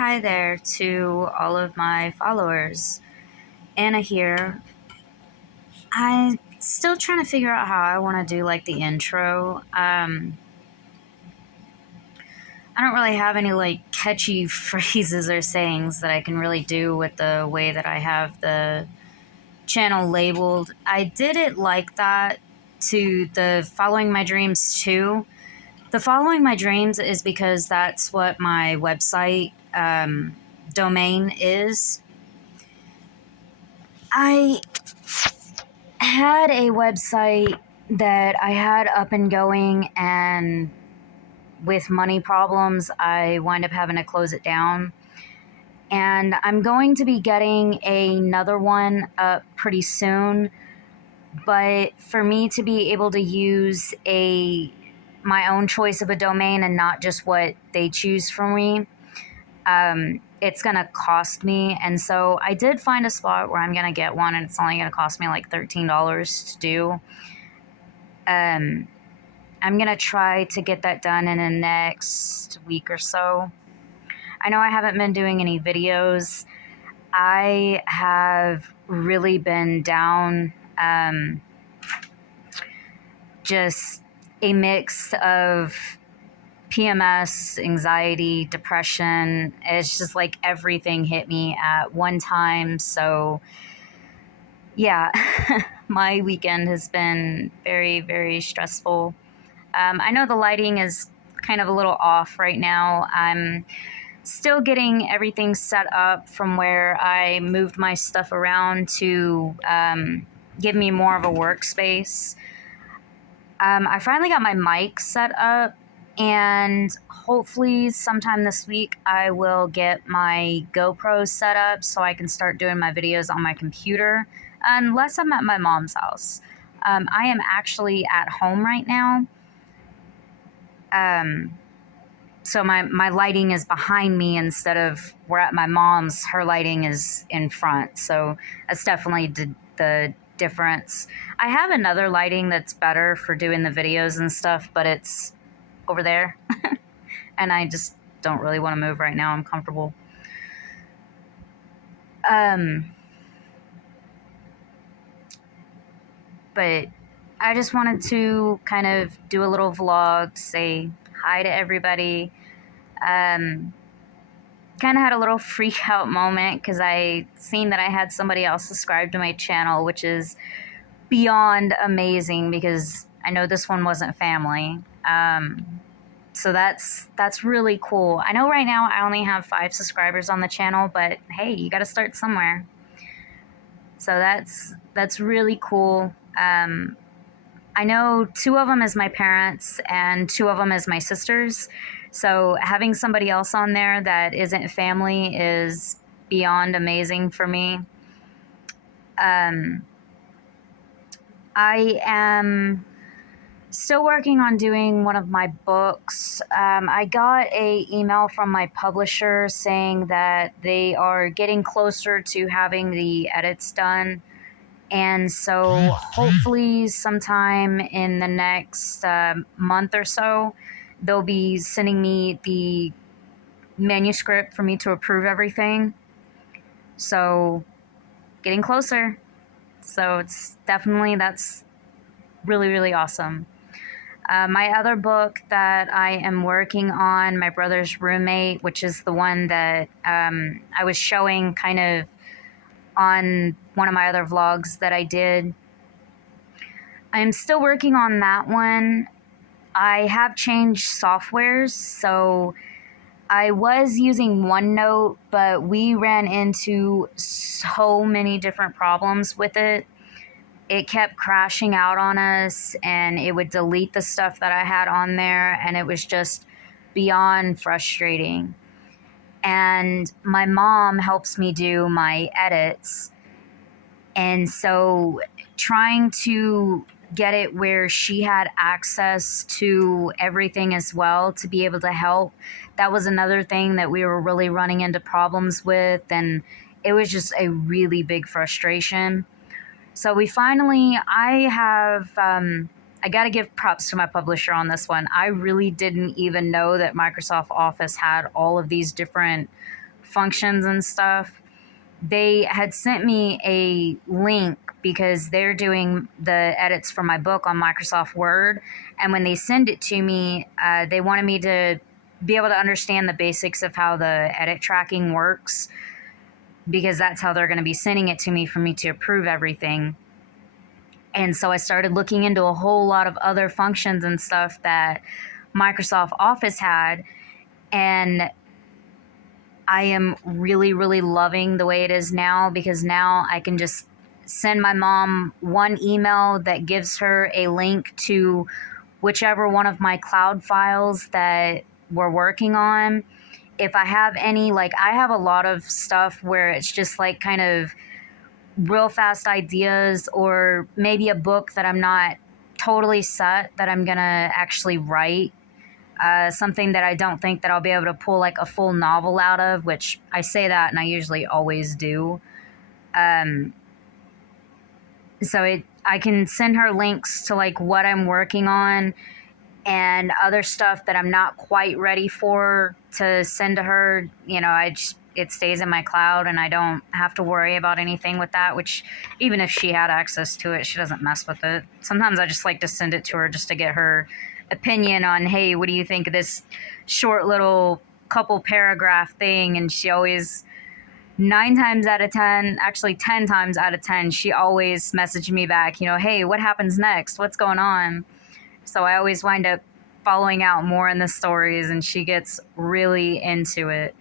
Hi there to all of my followers. Anna here. I'm still trying to figure out how I want to do like the intro. I don't really have any like catchy phrases or sayings that I can really do with the way that I have the channel labeled. I did it like that to the Following My Dreams too. The Following My Dreams is because that's what my website domain is. I had a website that I had up and going, and with money problems, I wind up having to close it down. And I'm going to be getting another one up pretty soon. But for me to be able to use my own choice of a domain and not just what they choose for me, it's going to cost me. And so I did find a spot where I'm going to get one, and it's only going to cost me like $13 to do. I'm going to try to get that done in the next week or so. I know I haven't been doing any videos. I have really been down, just a mix of PMS, anxiety, depression. It's just like everything hit me at one time. So, yeah, my weekend has been very, very stressful. I know the lighting is kind of a little off right now. I'm still getting everything set up from where I moved my stuff around to give me more of a workspace. I finally got my mic set up, and hopefully sometime this week I will get my GoPro set up so I can start doing my videos on my computer, unless I'm at my mom's house. I am actually at home right now. So my lighting is behind me instead of we're at my mom's. Her lighting is in front. So that's definitely the difference. I have another lighting that's better for doing the videos and stuff, but it's over there. And I just don't really want to move right now. I'm comfortable. But I just wanted to kind of do a little vlog, say hi to everybody. Kind of had a little freak out moment because I seen that I had somebody else subscribed to my channel, which is beyond amazing because I know this one wasn't family. So that's really cool. I know right now I only have 5 subscribers on the channel, but hey, you got to start somewhere. So that's really cool. I know 2 of them is my parents and 2 of them is my sisters. So having somebody else on there that isn't family is beyond amazing for me. I am still working on doing one of my books. I got a email from my publisher saying that they are getting closer to having the edits done. And so hopefully sometime in the next month or so, they'll be sending me the manuscript for me to approve everything. So getting closer. So it's definitely, that's really, really awesome. My other book that I am working on, My Brother's Roommate, which is the one that I was showing kind of on one of my other vlogs that I did. I'm still working on that one. I have changed softwares, so I was using OneNote, but we ran into so many different problems with it. It kept crashing out on us, and it would delete the stuff that I had on there, and it was just beyond frustrating. And my mom helps me do my edits, and so trying to get it where she had access to everything as well to be able to help, that was another thing that we were really running into problems with, and it was just a really big frustration. So we finally, I got to give props to my publisher on this one. I really didn't even know that Microsoft Office had all of these different functions and stuff, they had sent me a link because they're doing the edits for my book on Microsoft Word. And when they send it to me, they wanted me to be able to understand the basics of how the edit tracking works, because that's how they're going to be sending it to me for me to approve everything. And so I started looking into a whole lot of other functions and stuff that Microsoft Office had. And I am really, really loving the way it is now, because now I can just send my mom one email that gives her a link to whichever one of my cloud files that we're working on. If I have any, like, I have a lot of stuff where it's just like kind of real fast ideas, or maybe a book that I'm not totally set that I'm gonna actually write. Something that I don't think that I'll be able to pull like a full novel out of, which I say that and I usually always do. Um, I can send her links to like what I'm working on and other stuff that I'm not quite ready for to send to her. It stays in my cloud and I don't have to worry about anything with that, which even if she had access to it, she doesn't mess with it. Sometimes I just like to send it to her just to get her opinion on, hey, what do you think of this short little couple paragraph thing? And she always, 9 times out of 10, actually 10 times out of 10, she always messaged me back, hey, what happens next? What's going on? So I always wind up following out more in the stories, and she gets really into it.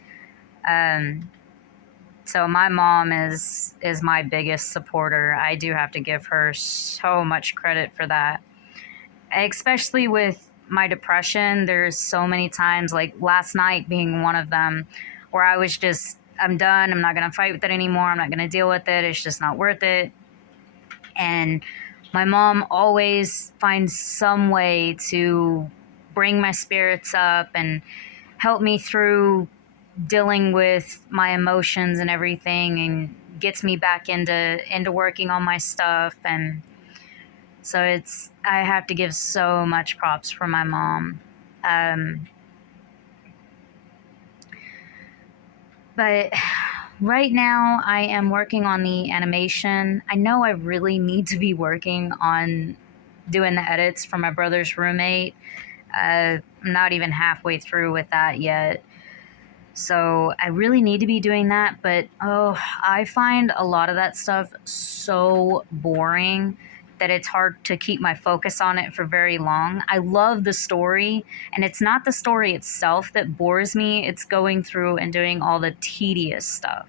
So my mom is my biggest supporter. I do have to give her so much credit for that. Especially with my depression, there's so many times, like last night being one of them, where I was just, I'm done. I'm not going to fight with it anymore. I'm not going to deal with it. It's just not worth it. And my mom always finds some way to bring my spirits up and help me through dealing with my emotions and everything, and gets me back into working on my stuff. And so I have to give so much props for my mom. But right now I am working on the animation. I know I really need to be working on doing the edits for my brother's roommate. I'm not even halfway through with that yet. So I really need to be doing that, but I find a lot of that stuff so boring that it's hard to keep my focus on it for very long. I love the story, and it's not the story itself that bores me, it's going through and doing all the tedious stuff.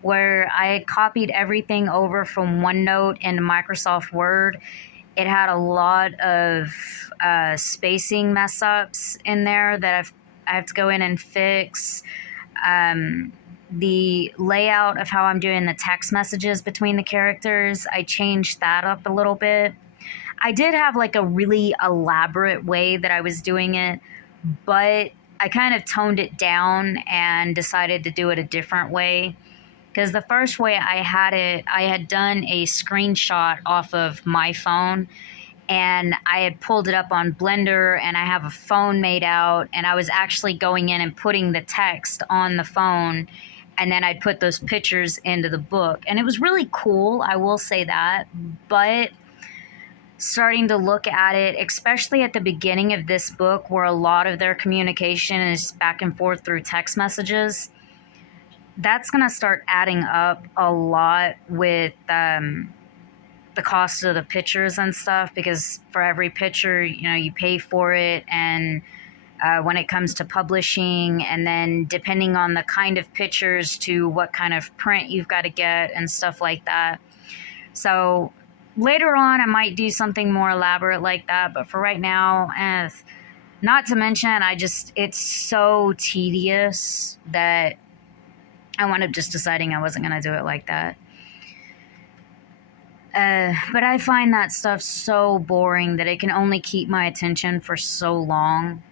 Where I had copied everything over from OneNote into Microsoft Word, it had a lot of spacing mess ups in there that I have to go in and fix. The layout of how I'm doing the text messages between the characters, I changed that up a little bit. I did have like a really elaborate way that I was doing it, but I kind of toned it down and decided to do it a different way. Because the first way I had done a screenshot off of my phone, and I had pulled it up on Blender, and I have a phone made out, and I was actually going in and putting the text on the phone, and then I'd put those pictures into the book. And it was really cool, I will say that. But starting to look at it, especially at the beginning of this book where a lot of their communication is back and forth through text messages, that's going to start adding up a lot with the cost of the pictures and stuff, because for every picture, you pay for it. And when it comes to publishing, and then depending on the kind of pictures to what kind of print you've got to get and stuff like that. So later on, I might do something more elaborate like that. But for right now, not to mention, it's so tedious that I wound up just deciding I wasn't going to do it like that. But I find that stuff so boring that it can only keep my attention for so long.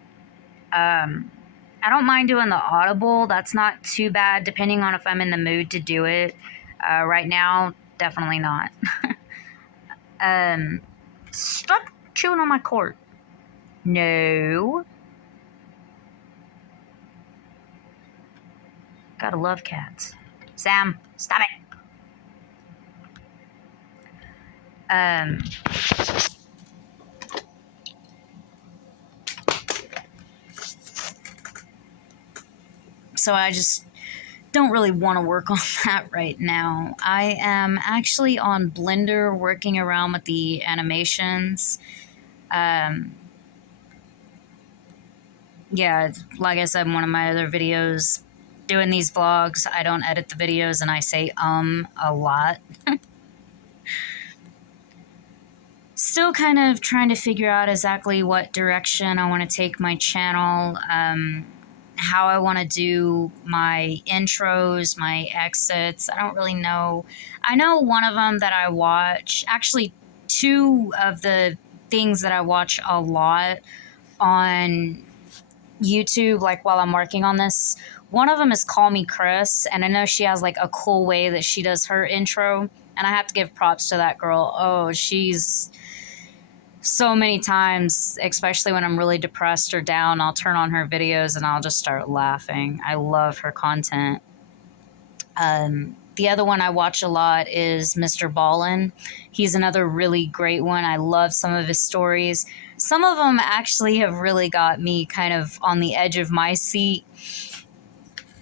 I don't mind doing the audible. That's not too bad, depending on if I'm in the mood to do it. Right now, definitely not. Stop chewing on my cord. No. Gotta love cats. Sam, stop it. So I just don't really want to work on that right now. I am actually on Blender working around with the animations. Yeah, like I said in one of my other videos, doing these vlogs, I don't edit the videos and I say a lot. Still kind of trying to figure out exactly what direction I want to take my channel, how I want to do my intros, my exits. I don't really know. I know one of them that I watch, actually, two of the things that I watch a lot on YouTube, like while I'm working on this. One of them is Call Me Chris, and I know she has like a cool way that she does her intro, and I have to give props to that girl. Oh, she's so many times, especially when I'm really depressed or down, I'll turn on her videos and I'll just start laughing. I love her content. The other one I watch a lot is Mr. Ballin. He's another really great one. I love some of his stories. Some of them actually have really got me kind of on the edge of my seat.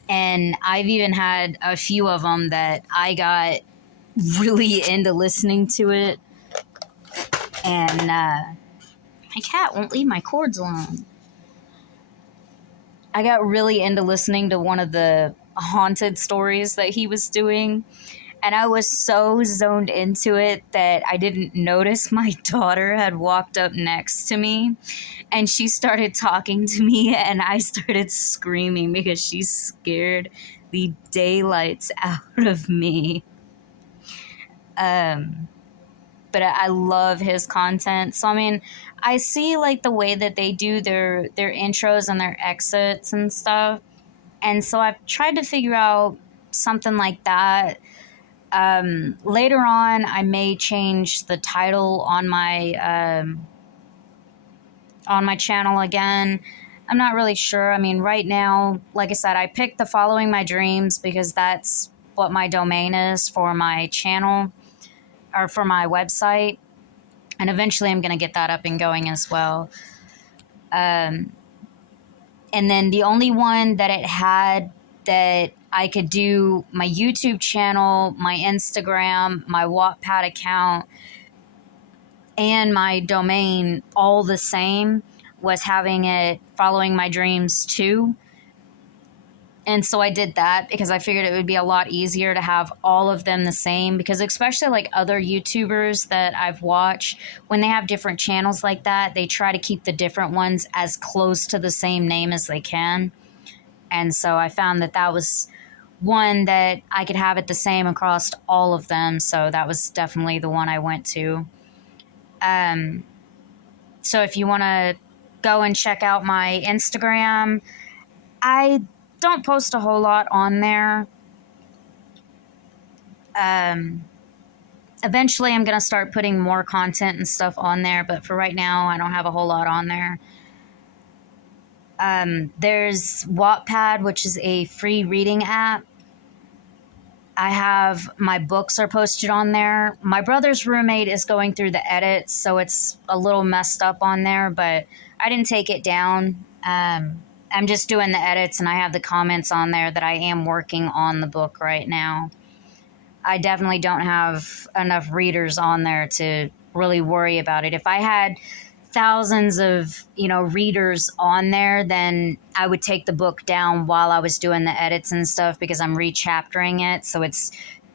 And I've even had a few of them that I got really into listening to it. And my cat won't leave my cords alone. I got really into listening to one of the haunted stories that he was doing. And I was so zoned into it that I didn't notice my daughter had walked up next to me. And she started talking to me, and I started screaming because she scared the daylights out of me. But I love his content. So I mean, I see like the way that they do their intros and their exits and stuff, and so I've tried to figure out something like that. Later on, I may change the title on my channel again. I'm not really sure. I mean, right now, like I said, I picked the Following My Dreams because that's what my domain is for my channel or for my website. And eventually I'm going to get that up and going as well. And then the only one that it had that I could do my YouTube channel, my Instagram, my Wattpad account, and my domain all the same was having it Following My Dreams too. And so I did that because I figured it would be a lot easier to have all of them the same, because especially like other YouTubers that I've watched, when they have different channels like that, they try to keep the different ones as close to the same name as they can. And so I found that that was one that I could have it the same across all of them. So that was definitely the one I went to. So if you want to go and check out my Instagram, I don't post a whole lot on there. Eventually I'm going to start putting more content and stuff on there, but for right now, I don't have a whole lot on there. There's Wattpad, which is a free reading app. I have my books are posted on there. My brother's roommate is going through the edits, so it's a little messed up on there, but I didn't take it down. I'm just doing the edits, and I have the comments on there that I am working on the book right now. I definitely don't have enough readers on there to really worry about it. If I had thousands of, readers on there, then I would take the book down while I was doing the edits and stuff, because I'm rechaptering it, so it's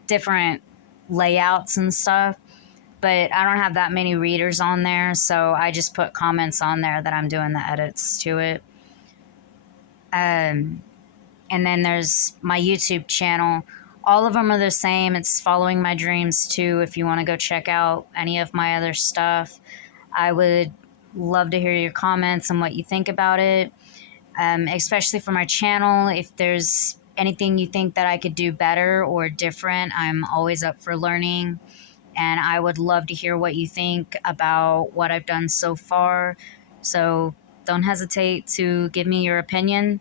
different layouts and stuff. But I don't have that many readers on there, so I just put comments on there that I'm doing the edits to it. And then there's my YouTube channel. All of them are the same. It's Following My Dreams too. If you want to go check out any of my other stuff, I would love to hear your comments and what you think about it. Especially for my channel, if there's anything you think that I could do better or different, I'm always up for learning. And I would love to hear what you think about what I've done so far. So don't hesitate to give me your opinion.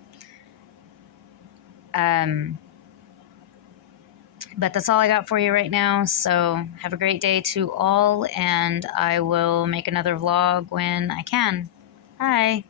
But that's all I got for you right now. So have a great day to all, and I will make another vlog when I can. Bye.